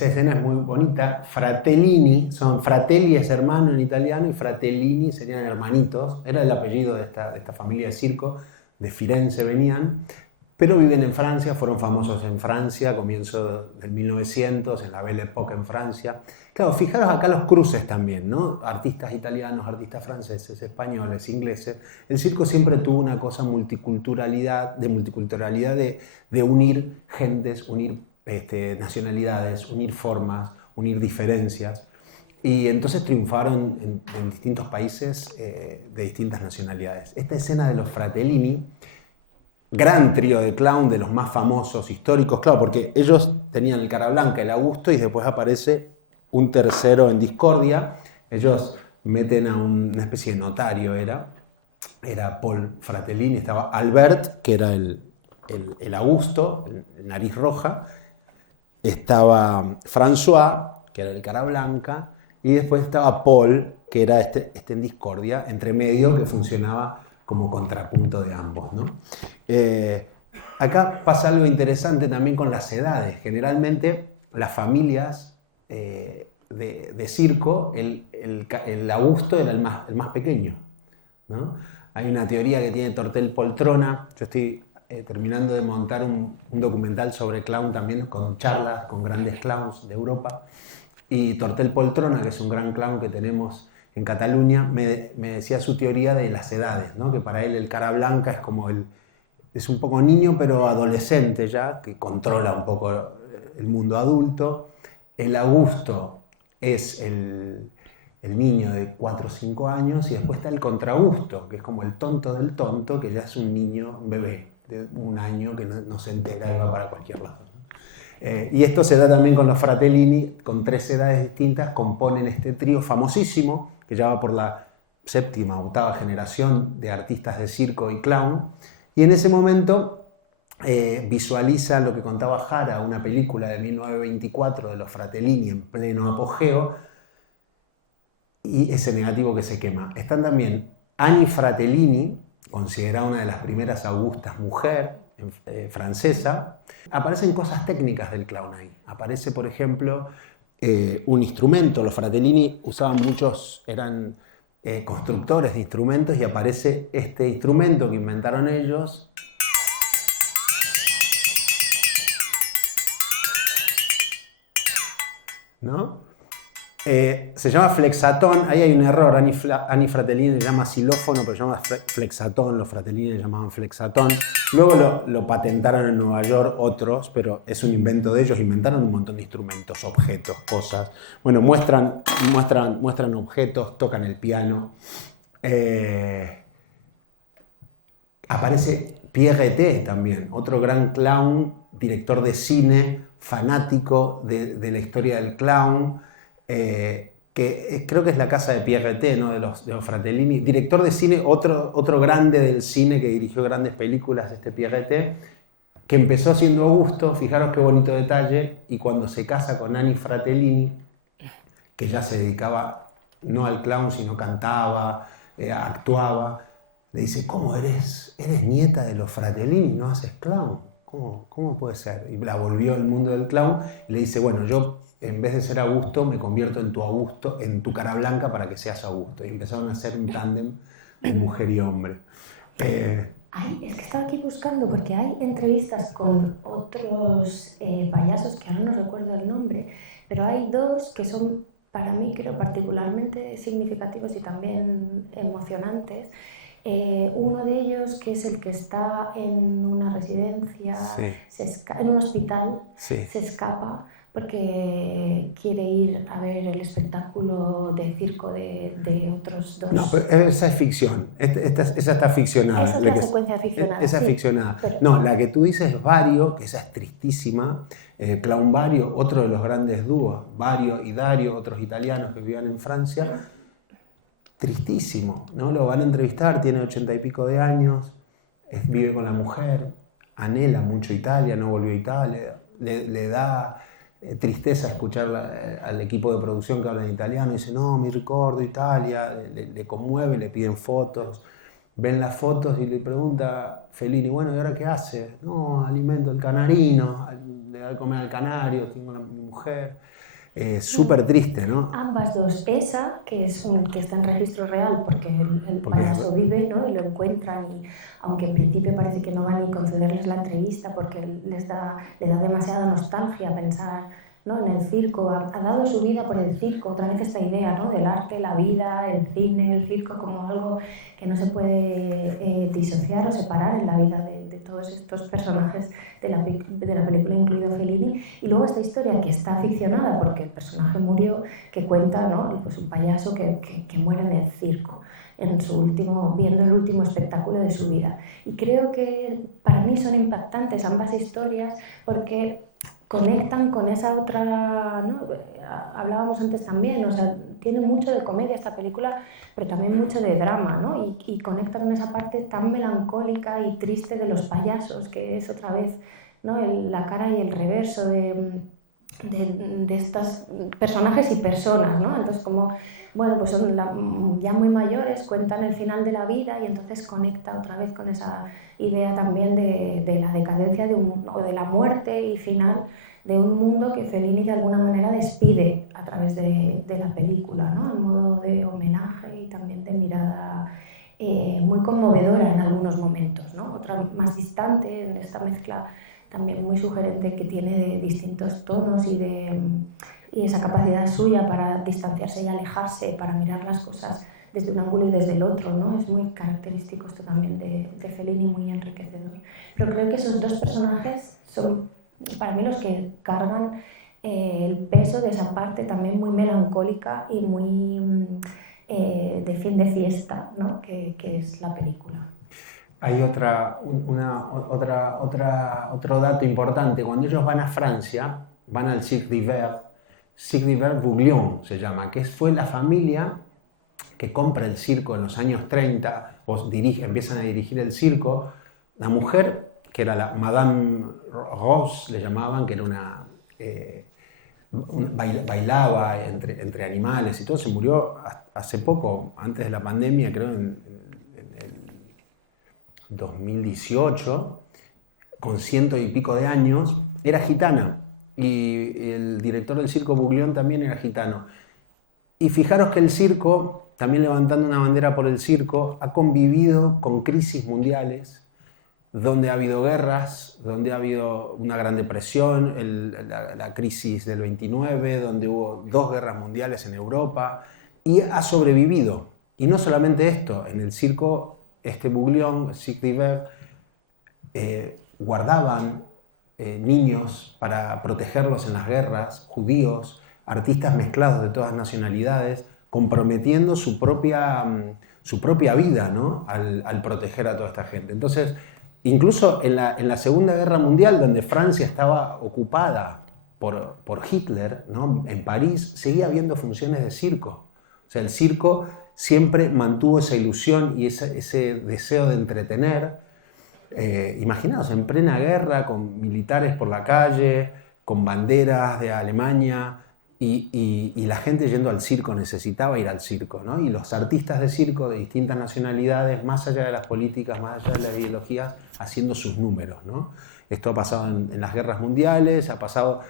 escena es muy bonita. Fratellini, Fratelli es hermano en italiano y Fratellini serían hermanitos. Era el apellido de esta familia de circo, de Firenze venían, pero viven en Francia, fueron famosos en Francia a comienzos del 1900, en la Belle Époque en Francia. Claro, fijaros acá los cruces también, ¿no? Artistas italianos, artistas franceses, españoles, ingleses. El circo siempre tuvo una cosa de multiculturalidad, de unir gentes, unir nacionalidades, unir formas, unir diferencias, y entonces triunfaron en distintos países de distintas nacionalidades. Esta escena de los Fratellini, gran trío de clown, de los más famosos, históricos, claro, porque ellos tenían el Carablanca, el Augusto, y después aparece un tercero en discordia. Ellos meten a una especie de notario, era Paul Fratellini, estaba Albert, que era el Augusto, el nariz roja, estaba François, que era el cara blanca, y después estaba Paul, que era este en discordia, entre medio, que funcionaba como contrapunto de ambos, ¿no? Acá pasa algo interesante también con las edades. Generalmente las familias de circo, el Augusto era el más pequeño, ¿no? Hay una teoría que tiene Tortel Poltrona. Yo estoy terminando de montar un documental sobre clown también, con charlas con grandes clowns de Europa, y Tortel Poltrona, que es un gran clown que tenemos en Cataluña, me decía su teoría de las edades, ¿no? Que para él el cara blanca es como es un poco niño pero adolescente ya, que controla un poco el mundo adulto. El Augusto es el niño de 4 o 5 años, y después está el contragusto, que es como el tonto del tonto, que ya es un niño, un bebé de 1 año que no se entera y va para cualquier lado, ¿no? Y esto se da también con los Fratellini, con 3 edades distintas, componen este trío famosísimo, que ya va por la 7ª o 8ª generación de artistas de circo y clown, y en ese momento visualiza lo que contaba Jara, una película de 1924 de los Fratellini en pleno apogeo, y ese negativo que se quema. Están también Annie Fratellini, considerada una de las primeras Augustas mujer, francesa. Aparecen cosas técnicas del clown ahí. Aparece, por ejemplo, un instrumento. Los Fratellini usaban muchos, eran constructores de instrumentos, y aparece este instrumento que inventaron ellos. ¿No? Se llama flexatón, ahí hay un error, Annie Fratellini le llama xilófono, pero se llama flexatón, los Fratellini le llamaban flexatón. Luego lo patentaron en Nueva York otros, pero es un invento de ellos, inventaron un montón de instrumentos, objetos, cosas. Bueno, muestran objetos, tocan el piano. Aparece Pierre T. también, otro gran clown, director de cine, fanático de la historia del clown, que creo que es la casa de Pierre T., ¿no? de los Fratellini. Director de cine, otro grande del cine que dirigió grandes películas, este Pierre T., que empezó siendo Augusto, fijaros qué bonito detalle, y cuando se casa con Annie Fratellini, que ya se dedicaba no al clown, sino cantaba, actuaba, le dice, ¿cómo eres nieta de los Fratellini, no haces clown? ¿Cómo puede ser? Y la volvió al mundo del clown y le dice, bueno, yo en vez de ser Augusto me convierto en tu Augusto, en tu cara blanca para que seas Augusto. Y empezaron a hacer un tándem de mujer y hombre. Es que estaba aquí buscando porque hay entrevistas con otros payasos que ahora no recuerdo el nombre, pero hay dos que son para mí creo particularmente significativos y también emocionantes. Uno de ellos, que es el que está en una residencia, sí. En un hospital, sí. se escapa porque quiere ir a ver el espectáculo de circo de otros dos. No, pero esa es ficción. Esa está ficcionada. Esa es la secuencia ficcionada. Esa es sí, ficcionada. pero... No, la que tú dices es Vario, que esa es tristísima. Clown Vario, otro de los grandes dúos. Vario y Dario, otros italianos que vivían en Francia. Tristísimo, ¿no? Lo van a entrevistar, tiene 80 y pico de años, vive con la mujer, anhela mucho Italia, no volvió a Italia, le da tristeza escuchar al equipo de producción que habla en italiano, y dice, no, mi ricordo Italia, le conmueve, le piden fotos, ven las fotos y le pregunta Fellini, bueno, ¿y ahora qué hace? No, alimento el canarino, le da de comer al canario, tengo mi mujer. Súper triste, ¿no? Ambas dos. Esa, que está en registro real porque el payaso vive, ¿no? Y lo encuentran, y aunque en principio parece que no van ni concederles la entrevista porque le da demasiada nostalgia pensar, ¿no? en el circo, ha dado su vida por el circo, otra vez esta idea, ¿no? del arte, la vida, el cine, el circo como algo que no se puede disociar o separar en la vida de todos estos personajes de la película, incluido Fellini. Y luego esta historia que está ficcionada porque el personaje murió, que cuenta, ¿no? pues un payaso que muere en el circo, viendo el último espectáculo de su vida. Y creo que para mí son impactantes ambas historias porque conectan con esa otra, ¿no? Hablábamos antes también, o sea, tiene mucho de comedia esta película, pero también mucho de drama, ¿no? y conecta con esa parte tan melancólica y triste de los payasos, que es otra vez, ¿no? la cara y el reverso de estos personajes y personas, ¿no? Entonces, como, bueno, pues son ya muy mayores, cuentan el final de la vida y entonces conecta otra vez con esa idea también de la decadencia o de la muerte y final de un mundo que Fellini de alguna manera despide a través de la película, ¿no? En modo de homenaje y también de mirada muy conmovedora en algunos momentos, ¿no? Otra más distante en esta mezcla también muy sugerente que tiene de distintos tonos y esa capacidad suya para distanciarse y alejarse, para mirar las cosas desde un ángulo y desde el otro, ¿no? Es muy característico esto también de Fellini, muy enriquecedor. Pero creo que esos dos personajes son para mí los que cargan el peso de esa parte también muy melancólica y muy de fin de fiesta, ¿no? que es la película. Hay otro dato importante. Cuando ellos van a Francia, van al Cirque d'Hiver Bouglione se llama, que fue la familia que compra el circo en los años 30, empiezan a dirigir el circo. La mujer, que era la Madame Rose, le llamaban, que era bailaba entre animales y todo. Se murió hace poco, antes de la pandemia, creo en el 2018, con 100 y pico de años. Era gitana y el director del circo Buglione también era gitano. Y fijaros que el circo, también levantando una bandera por el circo, ha convivido con crisis mundiales, donde ha habido guerras, donde ha habido una gran depresión, la crisis del 29, donde hubo 2 guerras mundiales en Europa, y ha sobrevivido. Y no solamente esto, en el circo, Buglione, Cirque d'Hiver, guardaban niños para protegerlos en las guerras, judíos, artistas mezclados de todas nacionalidades, comprometiendo su propia vida, ¿no? al proteger a toda esta gente. Entonces, incluso en la Segunda Guerra Mundial, donde Francia estaba ocupada por Hitler, ¿no? En París seguía habiendo funciones de circo. O sea, el circo siempre mantuvo esa ilusión y ese deseo de entretener. Imaginaos, en plena guerra, con militares por la calle, con banderas de Alemania, y la gente yendo al circo, necesitaba ir al circo, ¿no? Y los artistas de circo de distintas nacionalidades, más allá de las políticas, más allá de las ideologías, haciendo sus números, ¿no? Esto ha pasado en las guerras mundiales, ha pasado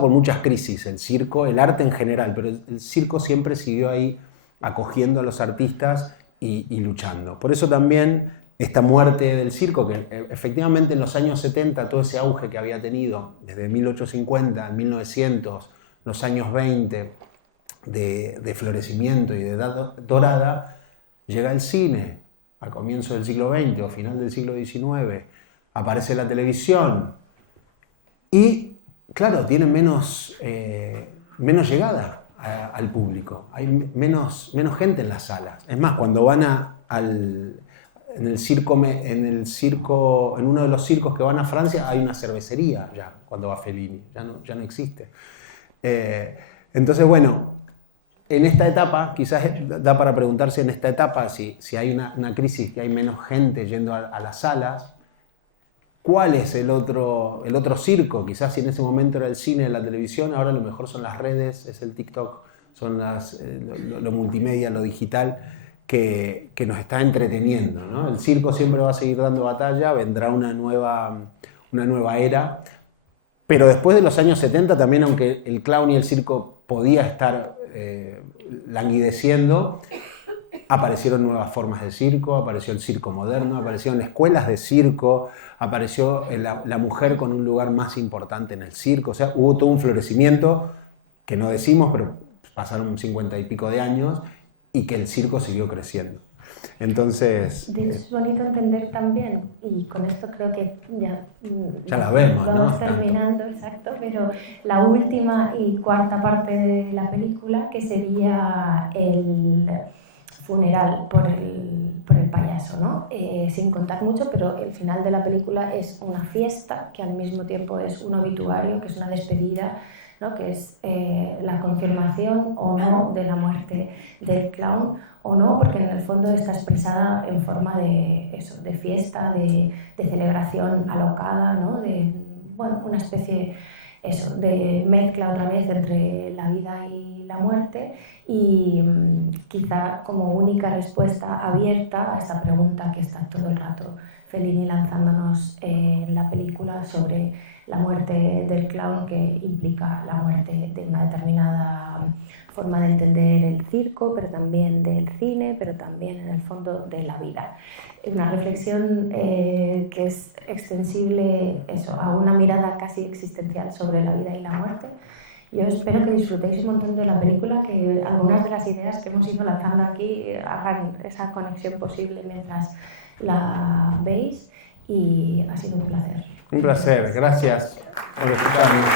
por muchas crisis, el circo, el arte en general, pero el circo siempre siguió ahí acogiendo a los artistas y luchando. Por eso también esta muerte del circo, que efectivamente en los años 70, todo ese auge que había tenido, desde 1850 a 1900, los años 20 de florecimiento y de edad dorada, llega el cine a comienzo del siglo XX o final del siglo XIX, aparece la televisión y, claro, tiene menos llegada al público, hay menos gente en las salas. Es más, cuando van en uno de los circos que van a Francia, hay una cervecería ya, cuando va Fellini, ya no existe. Entonces, bueno, en esta etapa, quizás da para preguntarse en esta etapa si hay una crisis, que hay menos gente yendo a las salas, ¿cuál es el otro circo? Quizás si en ese momento era el cine, la televisión, ahora a lo mejor son las redes, es el TikTok, son lo multimedia, lo digital, que nos está entreteniendo, ¿no? El circo siempre va a seguir dando batalla, vendrá una nueva era. Pero después de los años 70 también, aunque el clown y el circo podía estar languideciendo, aparecieron nuevas formas de circo, apareció el circo moderno, aparecieron escuelas de circo, apareció la mujer con un lugar más importante en el circo. O sea, hubo todo un florecimiento que no decimos, pero pasaron 50 y pico de años y que el circo siguió creciendo. Entonces... Es bonito entender también, y con esto creo que ya la vemos, vamos, ¿no? terminando, exacto, pero la última y cuarta parte de la película, que sería el funeral por el payaso, ¿no? Sin contar mucho, pero el final de la película es una fiesta que al mismo tiempo es un obituario, que es una despedida, ¿no? Que es la confirmación o no de la muerte del clown, o no, porque en el fondo está expresada en forma de fiesta, de celebración alocada, ¿no? Una especie de mezcla otra vez entre la vida y la muerte, y quizá como única respuesta abierta a esta pregunta que está todo el rato Fellini lanzándonos en la película sobre la muerte del clown, que implica la muerte de una determinada forma de entender el circo, pero también del cine, pero también en el fondo de la vida. Una reflexión que es extensible a una mirada casi existencial sobre la vida y la muerte. Yo espero que disfrutéis un montón de la película, que algunas de las ideas que hemos ido lanzando aquí hagan esa conexión posible mientras la veis, y ha sido un placer. Un placer, gracias por escucharnos.